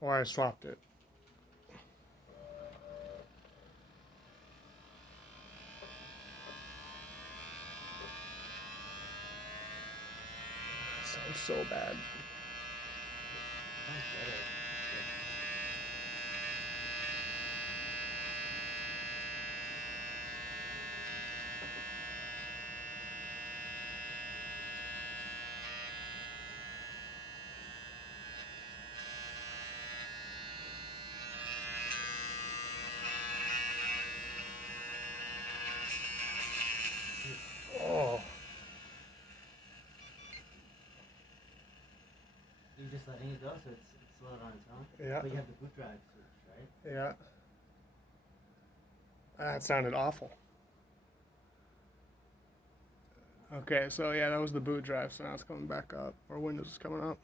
Or I swapped it. Sounds so bad. Sounds better. Oh. You're just letting it go, so it's slowed on its own. Yeah. But you have the boot drive switch, right? Yeah. That sounded awful. Okay, so yeah, that was the boot drive, so now it's coming back up. Or Windows is coming up.